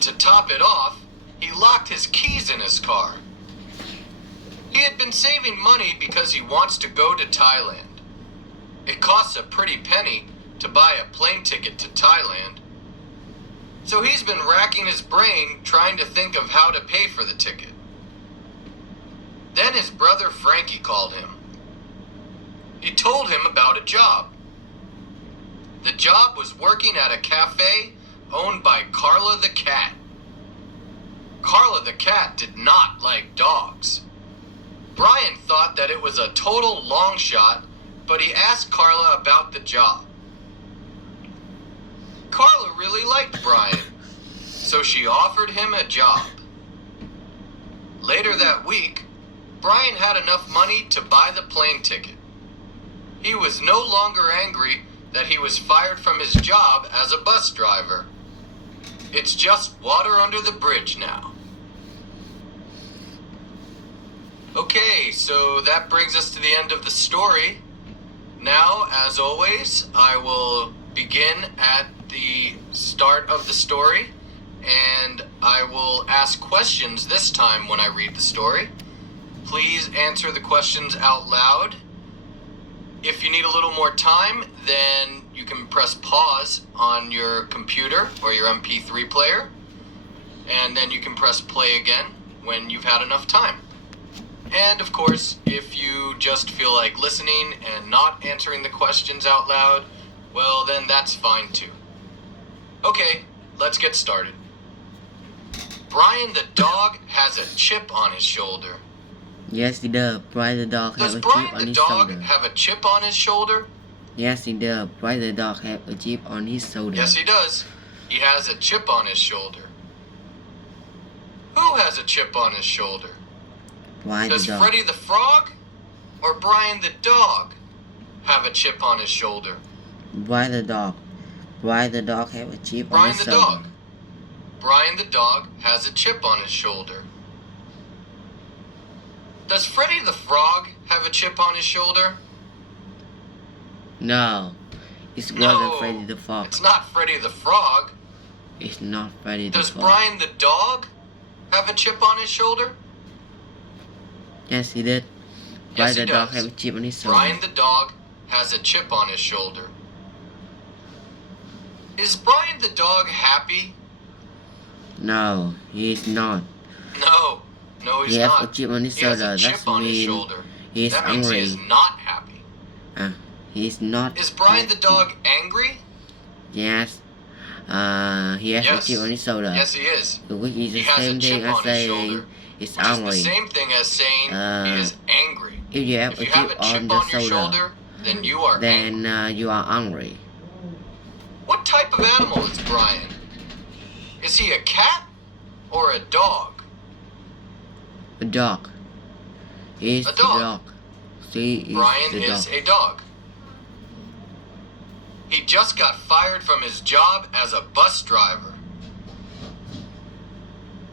To top it off, he locked his keys in his car. He had been saving money because he wants to go to Thailand. It costs a pretty penny to buy a plane ticket to Thailand. So he's been racking his brain trying to think of how to pay for the ticket. Then his brother Frankie called him. He told him about a job. The job was working at a cafe owned by Carla the cat. Carla the cat did not like dogs. Brian thought that it was a total long shot, but he asked Carla about the job. Carla really liked Brian, so she offered him a job. Later that week, Brian had enough money to buy the plane ticket. He was no longer angry that he was fired from his job as a bus driver. It's just water under the bridge now. Okay, so that brings us to the end of the story. Now, as always, I will begin at the start of the story, and I will ask questions this time when I read the story. Please answer the questions out loud. If you need a little more time, then you can press pause on your computer or your MP3 player, and then you can press play again when you've had enough time. And of course, if you just feel like listening and not answering the questions out loud, well, then that's fine too. Okay, let's get started. Brian the dog has a chip on his shoulder. Yes, he does. Brian the dog has Does a chip Brian on the his dog shoulder. have a chip on his shoulder? Yes, he does. Brian the dog has a chip on his shoulder. Yes, he does. He has a chip on his shoulder. Who has a chip on his shoulder? Brian Does the dog. Freddy the frog or Brian the dog have a chip on his shoulder? Brian the dog. Brian the dog has a chip on Brian his the shoulder. dog. Brian the dog has a chip on his shoulder. Does Freddy the frog have a chip on his shoulder? No, it's No, wasn't Freddy the frog. It's not Freddy the frog. It's not Freddy the Does frog. Brian the dog have a chip on his shoulder? Yes, he did. Yes, Brian he the dog does. has a chip on his shoulder. Brian the dog has a chip on his shoulder. Is Brian the dog happy? No, he is not. No, he's He has not. a chip on his He has shoulder. a chip That's on his mean shoulder. he is That means he is angry. not happy. He is not. Is Brian the happy. dog angry? Yes. He has Yes. a chip on his shoulder. Yes, he is. Which is He the has a same chip thing as on his saying shoulder, it's Which is angry. the same thing as saying he is angry. If you have If a you have chip a chip on on the your shoulder, shoulder, then you are angry. then you are angry. What type of animal is Brian? Is he a cat or a dog? A dog. He is A the dog. dog. She is Brian the is dog. a dog. He just got fired from his job as a bus driver.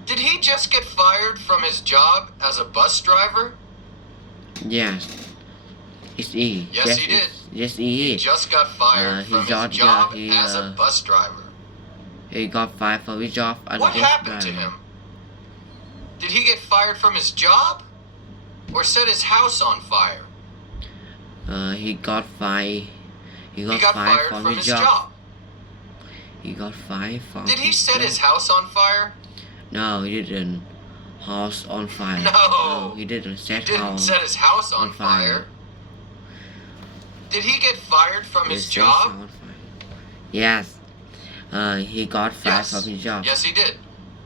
Did he just get fired from his job as a bus driver? Yes. It's he. Yes, he did. Yes, he He is. just got fired he from got- his job he, as a bus driver. He got fired from his job as What a bus happened to driver. him? Did he get fired from his job? Or set his house on fire? He got fired. He got, He got fired from from his his job. He got fired from Did he his set job. his house on fire? No, he didn't. House on fire. No. He didn't He set didn't house set his house on on fire. fire. Did he get fired from He his set job? house on fire. Yes. He got fired Yes. from his job. Yes, he did.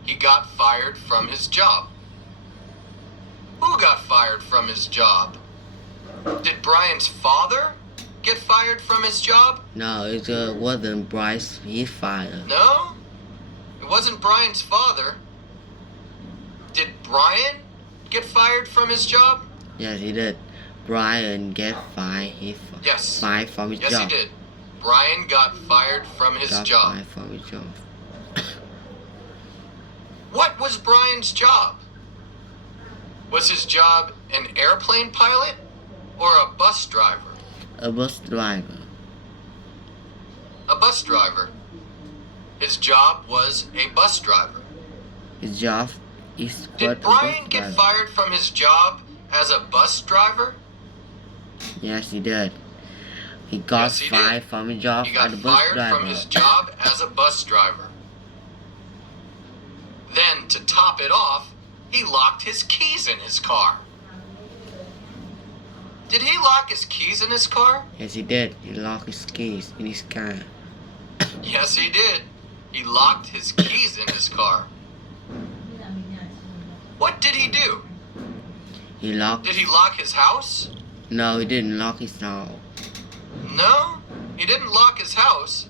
He got fired from his job. Who got fired from his job? Did Brian's father get fired from his job? No, it wasn't Bryce. He fired. No? It wasn't Brian's father. Did Brian get fired from his job? Yes, he did. Brian get fired. He Yes. fired from his Yes, job. he did. Brian got fired from his Got job. fired from his job. What was Brian's job? Was his job an airplane pilot or a bus driver? A bus driver. A bus driver. His job was a bus driver. His job is Did what a Brian bus get driver. fired from his job as a bus driver? Yes, he did. He got Yes, he fired did. from his job He got as a bus fired driver. from his job as a bus driver. Then, to top it off, he locked his keys in his car. Did he lock his keys in his car? Yes, he did. He locked his keys in his car. Yes, he did. He locked his keys in his car. What did he do? He locked. Did he lock his house? No, he didn't lock his house. No, he didn't lock his house.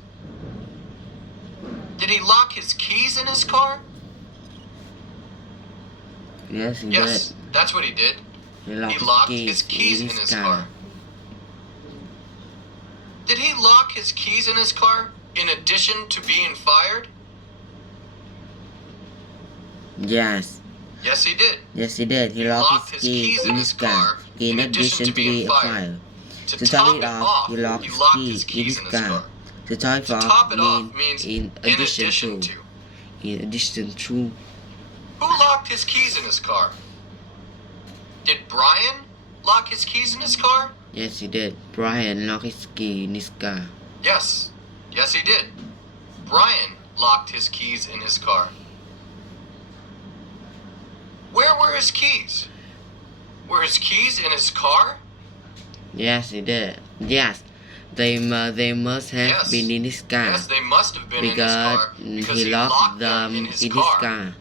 Did he lock his keys in his car? Yes, he Yes, did. that's what he did. He He locked his keys in his car. Did he lock his keys in his car in addition to being fired? Yes. Yes, he did. Yes, he did. He locked his keys in his car in addition to being fired. To top it off, he locked his keys in his car. To top it off means in addition to. In addition to. Who locked his keys in his car? Did Brian lock his keys in his car? Yes, he did. Brian locked his key in his car. Yes. Yes, he did. Brian locked his keys in his car. Where were his keys? Were his keys in his car? Yes, he did. Yes, they must have Yes. been in his car. Yes, they must have been in his because car because he he locked locked them them in his car.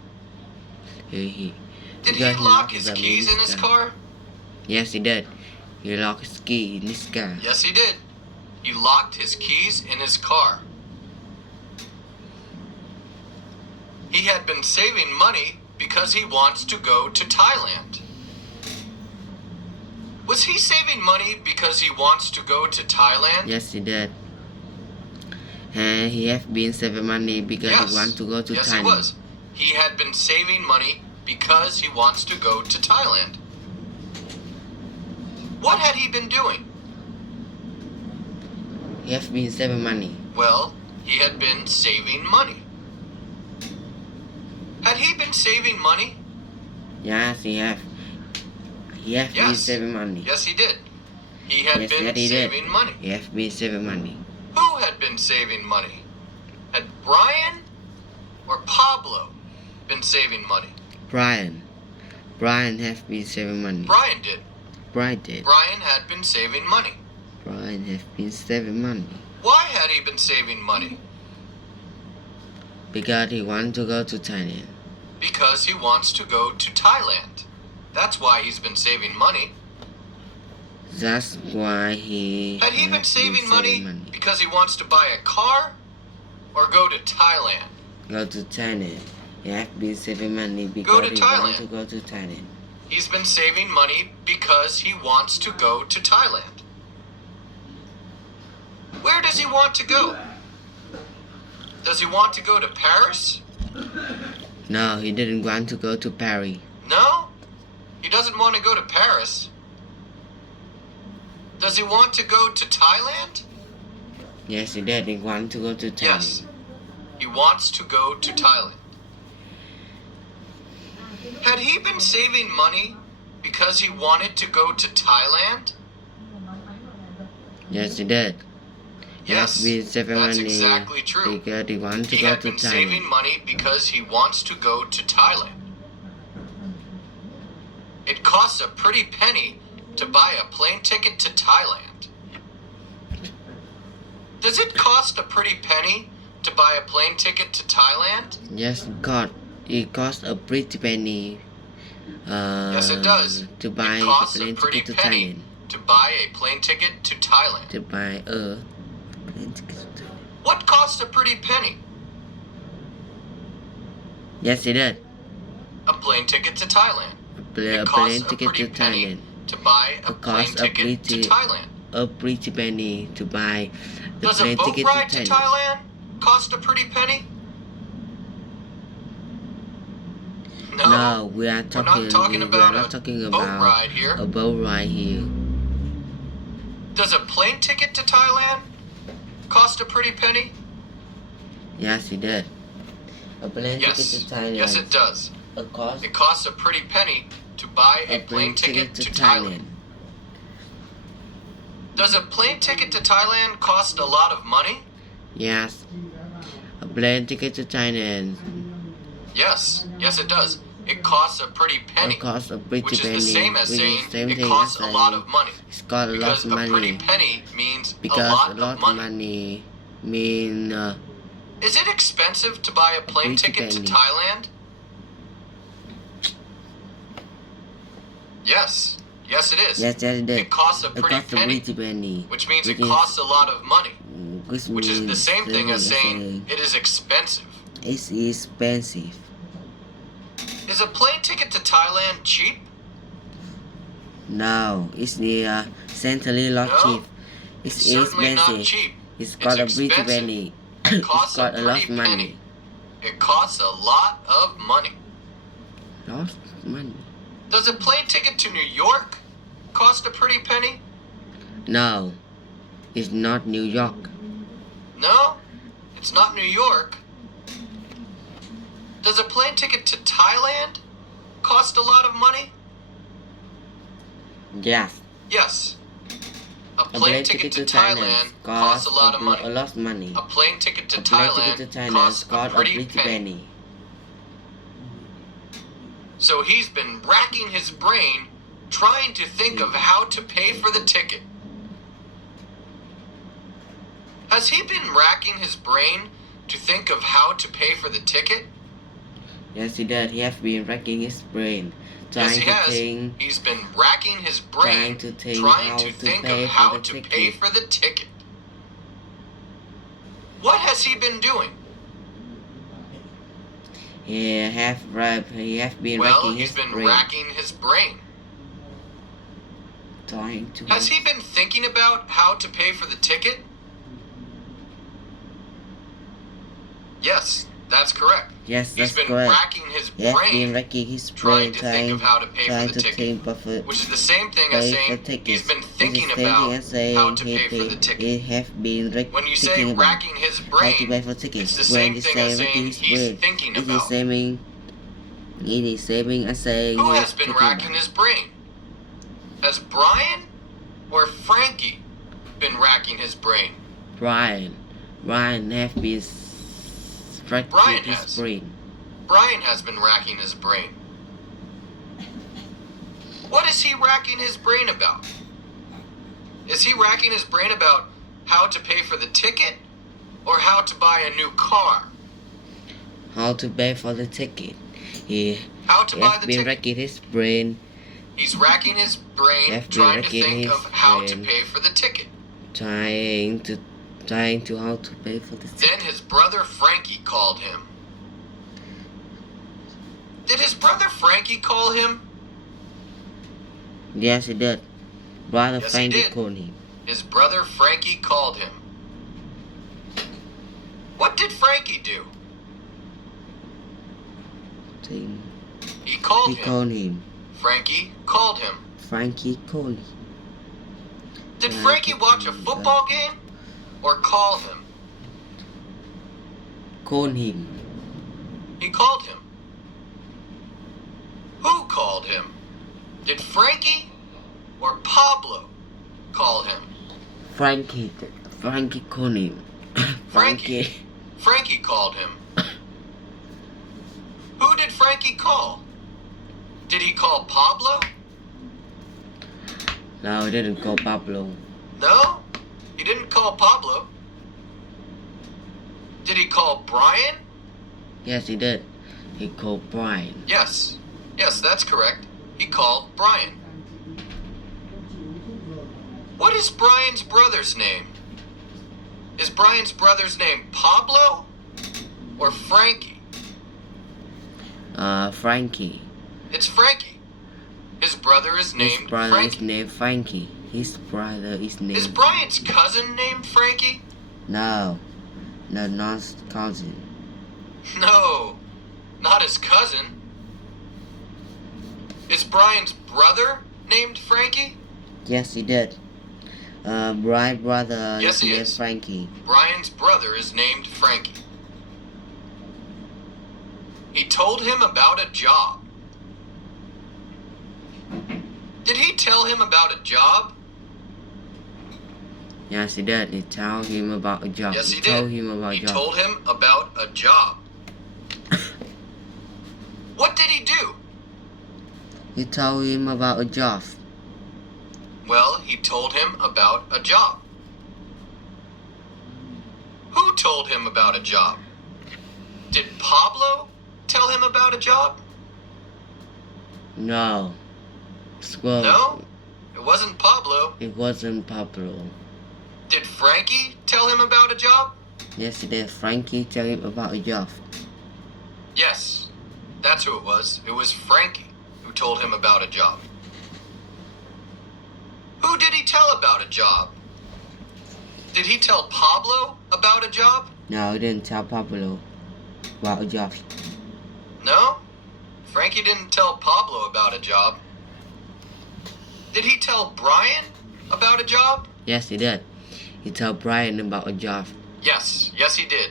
He Did because he lock locked his them keys in his car? Yes, he did. He locked his key in his car. Yes, he did. He locked his keys in his car. He had been saving money because he wants to go to Thailand. Was he saving money because he wants to go to Thailand? Yes, he did. And he have been saving money because Yes. he wants to go to Yes, Thailand. he was. He had been saving money because he wants to go to Thailand. What had he been doing? He have been saving money. Well, he had been saving money. Had he been saving money? Yes, he have. He have been Yes. saving money. Yes, he did. He had Yes, been that he did. saving money. He have been saving money. Who had been saving money? Had Brian or Pablo been saving money? Brian. Brian have been saving money. Brian did. Brian did. Brian had been saving money. Brian have been saving money. Why had he been saving money? Because he want to go to Thailand. Because he wants to go to Thailand. That's why he's been saving money. That's why he Had he have been saving money because he wants to buy a car or go to Thailand? Go to Thailand. He have been saving money Go because to he Thailand. want to go to Thailand. He's been saving money because he wants to go to Thailand. Where does he want to go? Does he want to go to Paris? No, he didn't want to go to Paris. No, he doesn't want to go to Paris. Does he want to go to Thailand? Yes, he did. He want to go to Thailand. Yes, he wants to go to Thailand. Had he been saving money because he wanted to go to Thailand? Yes, he did. He Yes, has been saving that's money exactly true. because he want to He go had to been saving Thailand. money because he wants to go to Thailand. It costs a pretty penny to buy a plane ticket to Thailand. Does it cost a pretty penny to buy a plane ticket to Thailand? Yes, it cost a pretty penny. Yes, it does. To buy It a costs a plane pretty ticket to penny Thailand. to buy a plane ticket to Thailand. To buy a plane ticket to Thailand. What costs a pretty penny? Yes, it did. A plane ticket to Thailand. A It plane costs a ticket pretty to penny Thailand. to buy a It plane costs a ticket to pretty- Thailand. A pretty penny to buy the Does a plane boat ticket ride to to Thailand. Thailand cost a pretty penny? No, we are talking. not talking we about are not a talking boat about ride here. a boat ride here. Does a plane ticket to Thailand cost a pretty penny? Yes, it did. A plane ticket Yes. to Thailand. Yes, it does. It It costs a pretty penny to buy a plane ticket to Thailand. Does a plane ticket to Thailand cost a lot of money? Yes. A plane ticket to Thailand. Yes. Yes, it does. It costs a pretty penny. It costs a pretty Which is penny. the same as which is saying same it thing costs as a lot saying of money. It's got a lot Because of a money. pretty penny means Because a lot of of money. money mean Is it expensive to buy a plane pretty ticket to penny. Thailand? Yes. Yes, it is. Yes, it is. It costs a It pretty costs a penny, pretty penny. which means it which is- costs a lot of money. Which Which is the means same thing as saying saying it is expensive. it's expensive. Is a plane ticket to Thailand cheap? No, it's the centrally lot No, cheap. It's certainly not expensive. cheap. It's got a pretty expensive. penny. It It's costs got a a lot pretty of money. penny. It costs a lot of money. Lot of money. Does a plane ticket to New York cost a pretty penny? No, it's not New York. No, it's not New York. Does a plane ticket to Thailand cost a lot of money? Yes. Yes. A A plane ticket to Thailand costs a lot of A money. lot of money. A plane ticket to A plane Thailand ticket to Thailand costs a costs pretty penny. So he's been racking his brain trying to think of how to pay for the ticket. Has he been racking his brain to think of how to pay for the ticket? Yes, he did. He has been racking his brain, Yes, trying he to has. think, He's been racking his brain trying to think trying how to to think pay of for how the to ticket. pay for the ticket. What has he been doing? He has been Well, racking he's his been brain, racking his brain. trying to. Has he been thinking about how to pay for the ticket? Yes, that's correct. Yes, He's that's been correct. racking his He has been brain, racking his trying brain, to think of how to pay trying for the to ticket. think of it. Which is the same thing as Pay for saying tickets. he's been It's the thinking same thing about as saying how to he pay for the ticket. He has been When you say thinking about racking his how to brain, pay for tickets. it's the When same you thing say as racking saying his he's brain, thinking it is about. saving as saying Who he has is been thinking racking about. his brain? Has Brian or Frankie been racking his brain? Brian has been Brian racking his has. brain. Brian has been racking his brain. What is he racking his brain about? Is he racking his brain about how to pay for the ticket or how to buy a new car? How to pay for the ticket. He How to buy has the been ticket? racking his brain, He's racking his brain Have been trying to racking think his of how to brain. pay for the ticket. trying to how to pay for the ticket. Then his brother Frankie called him. Did his brother Frankie call him? Yes, he did. Brother Yes, he Frankie did. called him. His brother Frankie called him. What did Frankie do? Thing. He called He him. called him. Frankie called him. Frankie called him. Did Frankie Frankie watch a called him. football game or call him? Called him. He called him. Who called him? Did Frankie or Pablo call him? Frankie called him. Frankie. Frankie called him. Who did Frankie call? Did he call Pablo? No, he didn't call Pablo. No, he didn't call Pablo. Did he call Brian? Yes, he did. He called Brian. Yes. Yes, that's correct. He called Brian. What is Brian's brother's name? Is Brian's brother's name Pablo or Frankie? Frankie. It's Frankie. His brother is His named brother Frankie. is named Frankie. His brother is named. Is Brian's cousin named Frankie? No, not cousin. No, not his cousin. Is Brian's brother named Frankie? Yes, he did. Brian's brother Yes, is he named is. Frankie. Brian's brother is named Frankie. He told him about a job. Did he tell him about a job? Yes, he did. He told him about a job. Yes, he told did. him about He a job. told him about a job. What did he do? He told him about a job. Well, he told him about a job. Who told him about a job? Did Pablo tell him about a job? No. Well, No, it wasn't Pablo. it wasn't Pablo. Did Frankie tell him about a job? Yes, he did. Frankie told him about a job. Yes, that's who it was. It was Frankie who told him about a job. Who did he tell about a job? Did he tell Pablo about a job? No, he didn't tell Pablo about a job. No, Frankie didn't tell Pablo about a job. Did he tell Brian about a job? Yes, he did. He told Brian about a job. Yes, he did.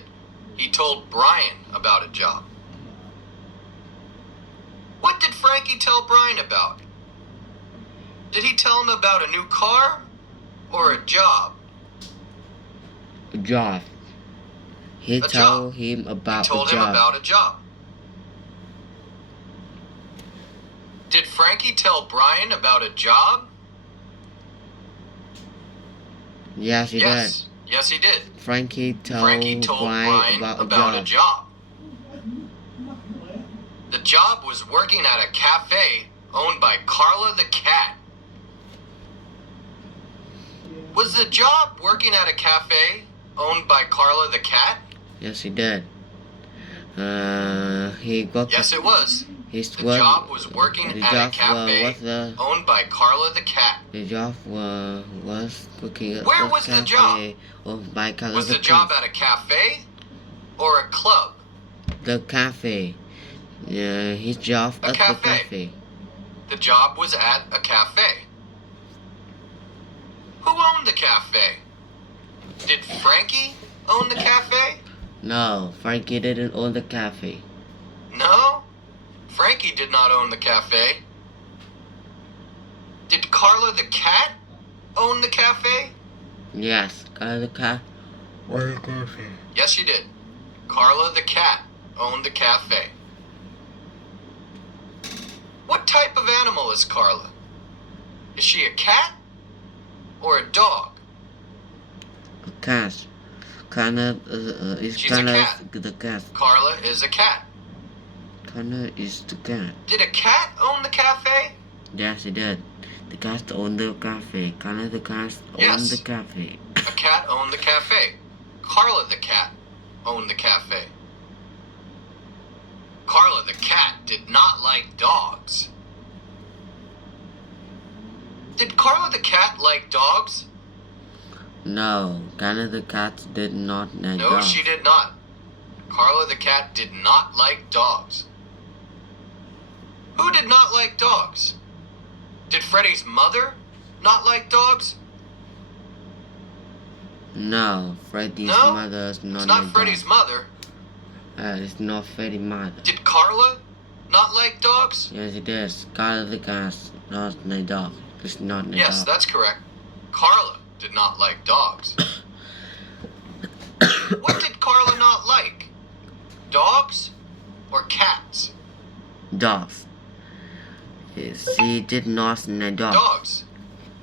He told Brian about a job. What did Frankie tell Brian about? Did he tell him about a new car or a job? A job. He A told job. him He about told a him job. about a job. Did Frankie tell Brian about a job? Yes, he Yes, he did. did. Frankie told Brian about a job. The job was working at a cafe owned by Carla the cat. Was the job working at a cafe owned by Carla the cat? Yes, he did. He worked. Yes, it was. His The work, job was working the at job a cafe was the owned by Carla the cat. job was working at Where the was the cafe job? owned by Carla Was the cat. job at a cafe or a club? The cafe. His job A at cafe. the cafe. The job was at a cafe. Who owned the cafe? Did Frankie own the cafe? No, Frankie didn't own the cafe. No, Frankie did not own the cafe. Did Carla the cat own the cafe? Yes, Carla the cat owned the cafe. Yes, she did. Carla the cat owned the cafe. What type of animal is Carla? Is she a cat or a dog? A cat. Carla is She's a Carla cat. the cat. Carla is a cat. Carla is the cat. Did a cat own the cafe? Yes, he did. The cat owned the cafe. Carla the cat owned Yes. the cafe. A cat owned the cafe. Carla the cat owned the cafe. Carla the cat did not like dogs. Did Carla the cat like dogs? No, Carla the cat did not like No, dogs. she did not. Carla the cat did not like dogs. Who did not like dogs? Did Freddy's mother not like dogs? No, Freddy's No, mother's not It's not like Freddy's dogs. mother. It's not Freddy's mother. Did Carla not like dogs? Yes, it is. Carla the cat's not like dog. It's not like Yes, dog. that's correct. Carla did not like dogs. What did Carla not like? Dogs or cats? Dogs. She did not like dogs. Dogs.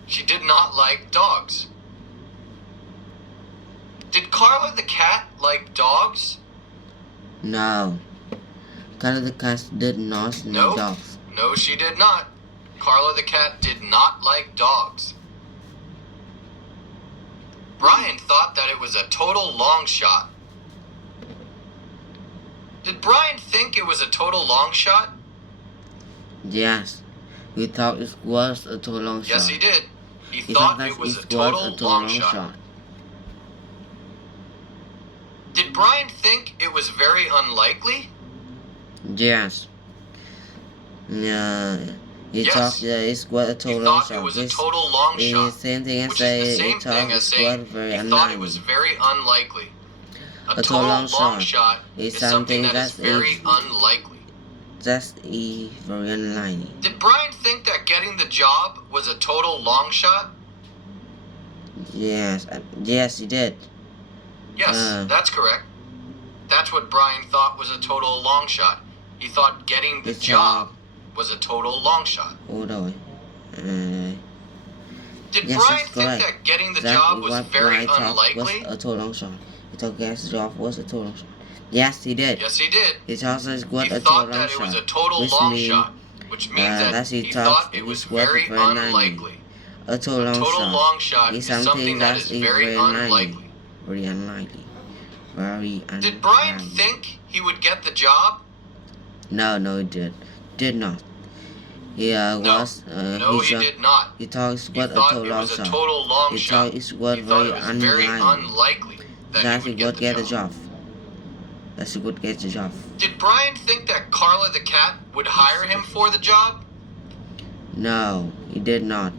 She did not like dogs. Did Carla the cat like dogs? No. Carla the cat did not like No. dogs. No, she did not. Carla the cat did not like dogs. Brian thought that it was a total long shot. Did Brian think it was a total long shot? Yes. We thought it was a total long shot. Yes, he did. He He thought that it was a a total long shot. Did Brian think it was very unlikely? Yes. Yeah. He Yes. thought it was a He total long thought shot. it was a total long It's shot. the same thing as Which is the saying same he thing thought as it saying was very he thought it was unlikely. very unlikely. A A total long shot shot is is something that is that very is- unlikely. That's very unlikely. Did Brian think that getting the job was a total long shot? Yes, he did. Yes, that's correct. That's what Brian thought was a total long shot. He thought getting the job was a total long shot. Ủa rồi. Did Yes, Brian that's think correct. that getting the That job is was what very Brian thought unlikely? was a total long shot. He thought getting the job was a total long shot. Yes, he did. Yes, he did. He thought it was He a total thought long that it was a shot. total long shot, which means that he thought it was very unlikely. A total long shot is is something that is very unlikely. Very unlikely. Very unlikely. Did Brian think he would get the job? No, he did not. He he did not. He thought it was a total long He shot. thought it was He thought very it was very unlikely unlikely that he would get the job. That he would get the job. Did Brian think that Carla the cat would hire him for the job? No, he did not.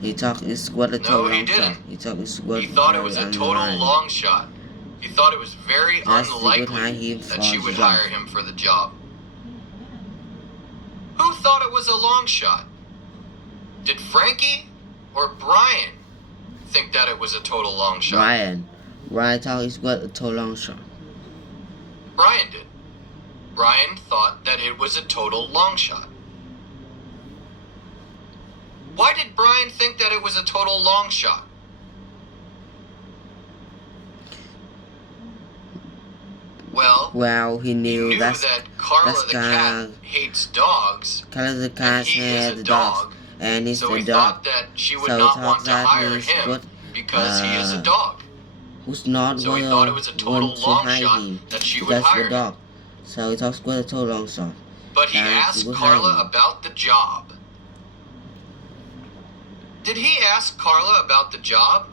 He thought it was a total long didn't. shot. He thought it was a total long shot. He thought it was very unlikely that she would hire him for the job. Who thought it was a long shot? Did Frankie or Brian think that it was a total long shot? Brian thought it was a total long shot. Brian did. Brian thought that it was a total long shot. Why did Brian think that it was a total long shot? Well, he knew that Carla the cat hates dogs. Carla the cat hates dogs, and he's so a he dog. thought that she would not want to hire him because he is a dog. Who's not So he thought it was a total long shot that she would hire him. Dog. So he thought it was a total long shot. But he asked Carla about the job. Did he ask Carla about the job?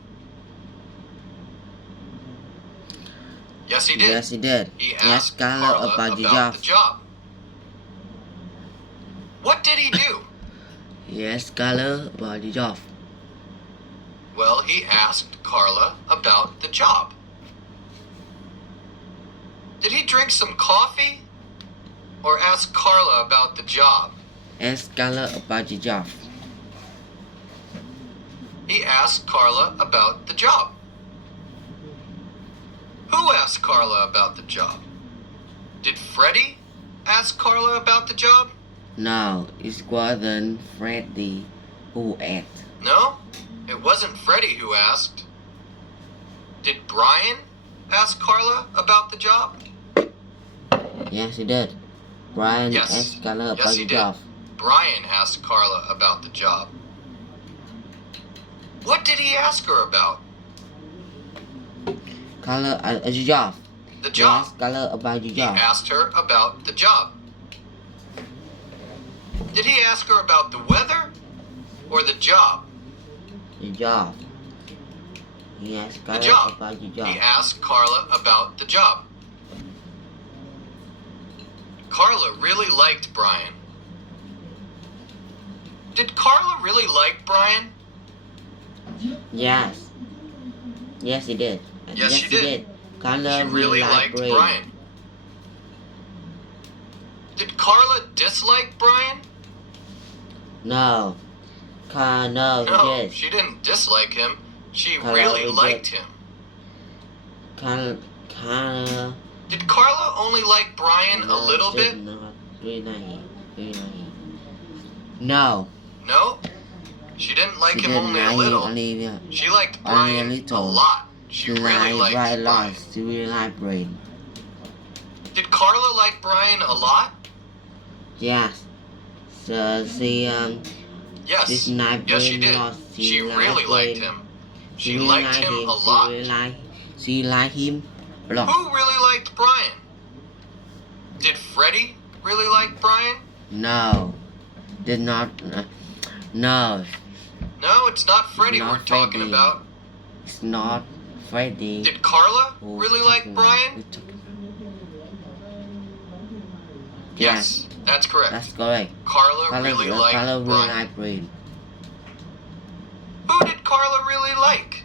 Yes, he did. Yes, he did. He asked Carla about the job. What did he do? He asked Carla about the job. Well, he asked Carla about the job. Did he drink some coffee or ask Carla about the job? Ask Carla about the job. He asked Carla about the job. Who asked Carla about the job? Did Freddie ask Carla about the job? No, it wasn't Freddie who asked. No, it wasn't Freddie who asked. Did Brian ask Carla about the job? Yes, he did. Brian asked Carla about the job. Brian asked Carla about the job. What did he ask her about? Carla, the job. The job. He asked Carla about the job. He asked her about the job. Did he ask her about the weather or the job? The job. He asked Carla about the job. He asked Carla about the job. Carla really liked Brian. Did Carla really like Brian? Yes. Yes, he did. Yes, she did. Carla she really liked Brian. Did Carla dislike Brian? No. No, she didn't dislike him. She really liked him. Carla. Did Carla only like Brian a little bit? No. No? She didn't like him only a little. She liked Brian a lot. She really liked Brian. She really liked Brian. Did Carla like Brian a lot? Yes. So she Yes, she did. She really liked him. She liked him a lot. She liked him a lot. Who really liked Brian? Did Freddie really like Brian? No. Did not. No. No, it's not Freddie we're talking about. It's not Freddie. Did Carla really like Brian? Yes, that's correct. That's correct. Carla really liked Brian. Who did Carla really like?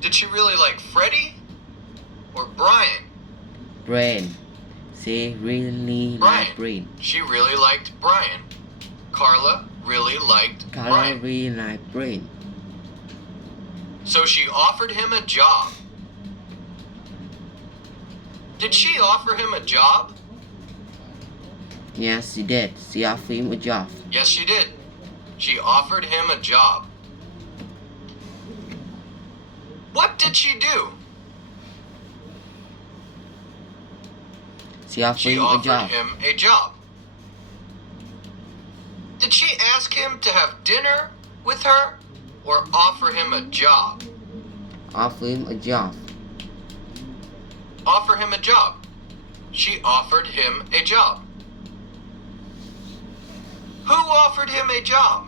Did she really like Freddie or Brian? Brian. She really liked Brian. She really liked Brian. Carla really liked Carla Brian. really liked Brian. So she offered him a job. Did she offer him a job? Yes, she did. She offered him a job. Yes, she did. She offered him a job. What did she do? She offered She him a offered job. him a job. Did she ask him to have dinner with her or offer him a job? Offer him a job. Offer him a job. She offered him a job. Who offered him a job?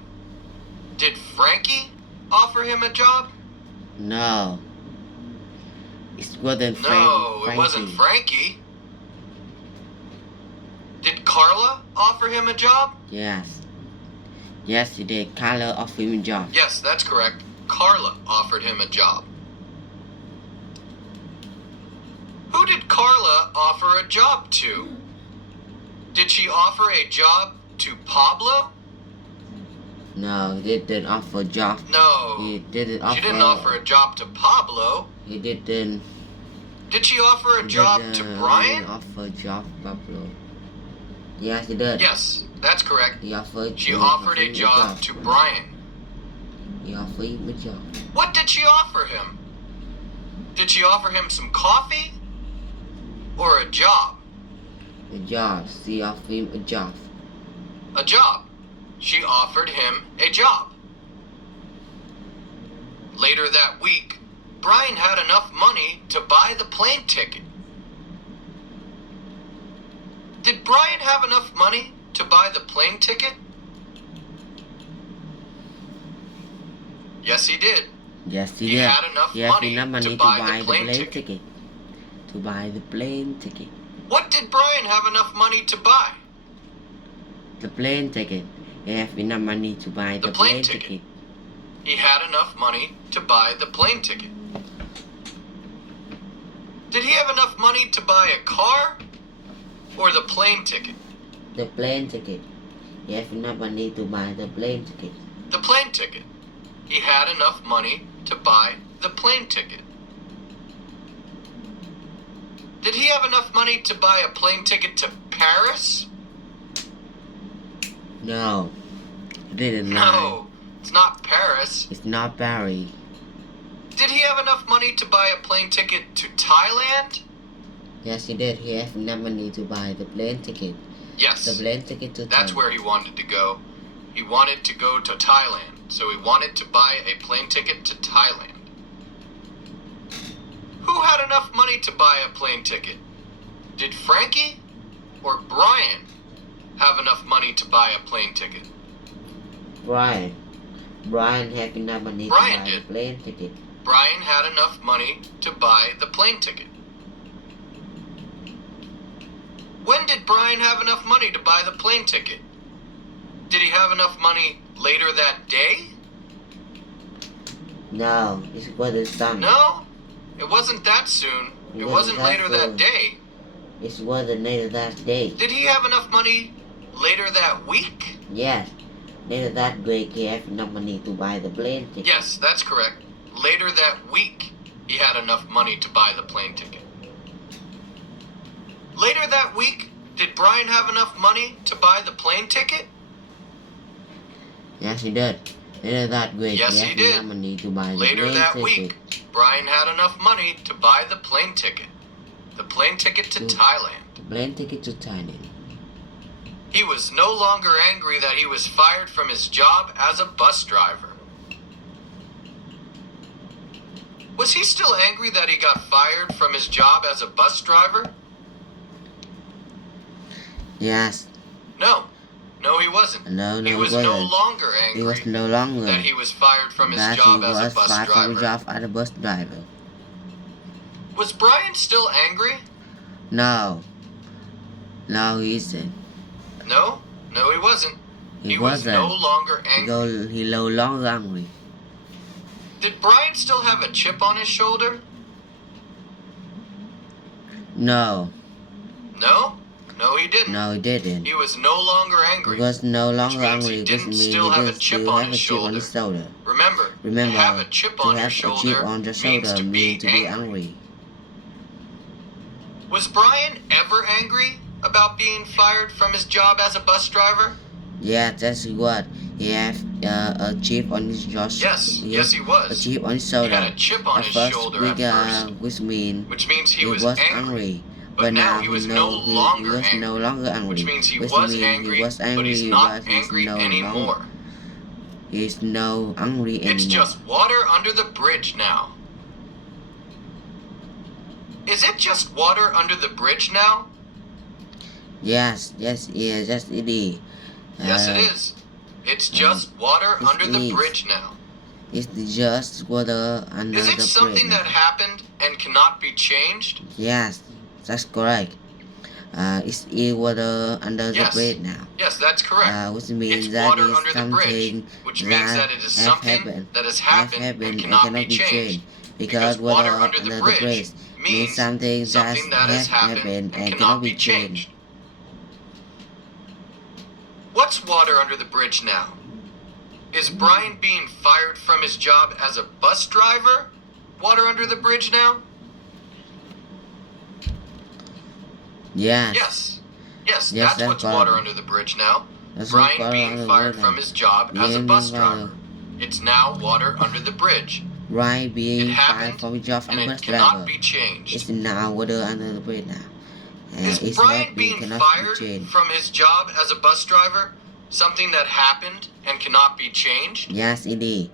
Did Frankie offer him a job? No. It wasn't No, Frankie. it wasn't Frankie. Did Carla offer him a job? Yes. Yes, she did. Carla offered him a job. Yes, that's correct. Carla offered him a job. Who did Carla offer a job to? Did she offer a job to Pablo? No, he didn't offer a job. No. He didn't offer. She didn't offer a job to Pablo. He didn't. Did she offer a job to He Brian? didn't offer a job to Pablo. Yes, he did. Yes, that's correct. He offered. She offered a job to Brian. He offered him a job. What did she offer him? Did she offer him some coffee? Or a job? A job. She offered him a job. A job. She offered him a job. Later that week, Brian had enough money to buy the plane ticket. Did Brian have enough money to buy the plane ticket? Yes, he did. Yes, he He did. had enough He had money enough money to buy the plane ticket. To buy the plane ticket. What did Brian have enough money to buy? The plane ticket. He had enough money to buy The the plane plane ticket. ticket. He had enough money to buy the plane ticket. Did he have enough money to buy a car or the plane ticket? The plane ticket. He had enough money to buy the plane ticket. The plane ticket. He had enough money to buy the plane ticket. Did he have enough money to buy a plane ticket to Paris? No. He didn't lie. No, it's not Paris. It's not Barry. Did he have enough money to buy a plane ticket to Thailand? Yes, he did. He had enough money to buy the plane ticket. Yes, The plane ticket to that's Thailand. where he wanted to go. He wanted to go to Thailand, so he wanted to buy a plane ticket to Thailand. Who had enough money to buy a plane ticket? Did Frankie or Brian have enough money to buy a plane ticket? Brian. Brian had enough money Brian to buy did. the plane ticket. Brian had enough money to buy the plane ticket. When did Brian have enough money to buy the plane ticket? Did he have enough money later that day? No, it wasn't Sunday. No, it wasn't that soon. It wasn't later that day. It wasn't later that day. Did he have enough money later that week? Yes. Later that week, he had enough money to buy the plane ticket. Yes, that's correct. Later that week, he had enough money to buy the plane ticket. Later that week, did Brian have enough money to buy the plane ticket? Yes, he did. Later that week, Yes, he he had did. enough money to buy the Later plane that ticket. week, Brian had enough money to buy the plane ticket. The plane ticket to Thailand. The plane ticket to Thailand. He was no longer angry that he was fired from his job as a bus driver. Was he still angry that he got fired from his job as a bus driver? Yes. No. No, he wasn't. No, He was no longer He was angry no longer that he was fired from his that job he as a was bus fired from his driver. job as a bus driver. Was Brian still angry? No. No, he isn't. No. No, he wasn't. He was wasn't. no longer angry. He no longer angry. Did Brian still have a chip on his shoulder? No. No? No, he didn't. No, he didn't. He was no longer angry. He was no longer means he angry, which didn't means he still have a didn't chip still on have a his chip on his shoulder. Remember, Remember, to have a chip to on your have a shoulder chip on your means shoulder to means to be angry. angry. Was Brian ever angry about being fired from his job as a bus driver? Yeah, that's what. He have a chip on his shoulder. Yes, he was. A chip on his He shoulder. had a chip on At his first, shoulder which, at first, which means he was angry. But now he was no longer he was no longer angry. Which means he Which was means angry, he was angry, but he's not but he's angry no anymore. longer. He's no angry anymore. It's just water under the bridge now. Is it just water under the bridge now? Yes, it is. Yes, it is. It's just water under the bridge now. It's just water under Is the it bridge. something that happened and cannot be changed? Yes, that's correct. It's water under the bridge now. Yes, that's correct. Which means It's that water is under the bridge, something which means that it is something that has happened and cannot be changed. Because water under the bridge means something that has happened and cannot be changed. What's water under the bridge now? Is Brian being fired from his job as a bus driver? Water under the bridge now? Yes. Yes, that's what's water under the bridge now. Brian being fired from his job as a bus driver. It's now water under the bridge. Brian being It fired happened, from his job as and a it bus cannot driver. be changed. It's now water under the bridge now. Is It's Brian not being cannot be fired changed. from his job as a bus driver something that happened and cannot be changed? Yes, it is.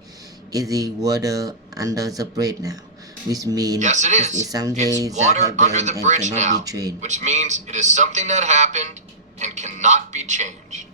It is water under the bridge now, which means Yes, it is. It's something It's that water happened under the and bridge cannot now, be changed. which means it is something that happened and cannot be changed.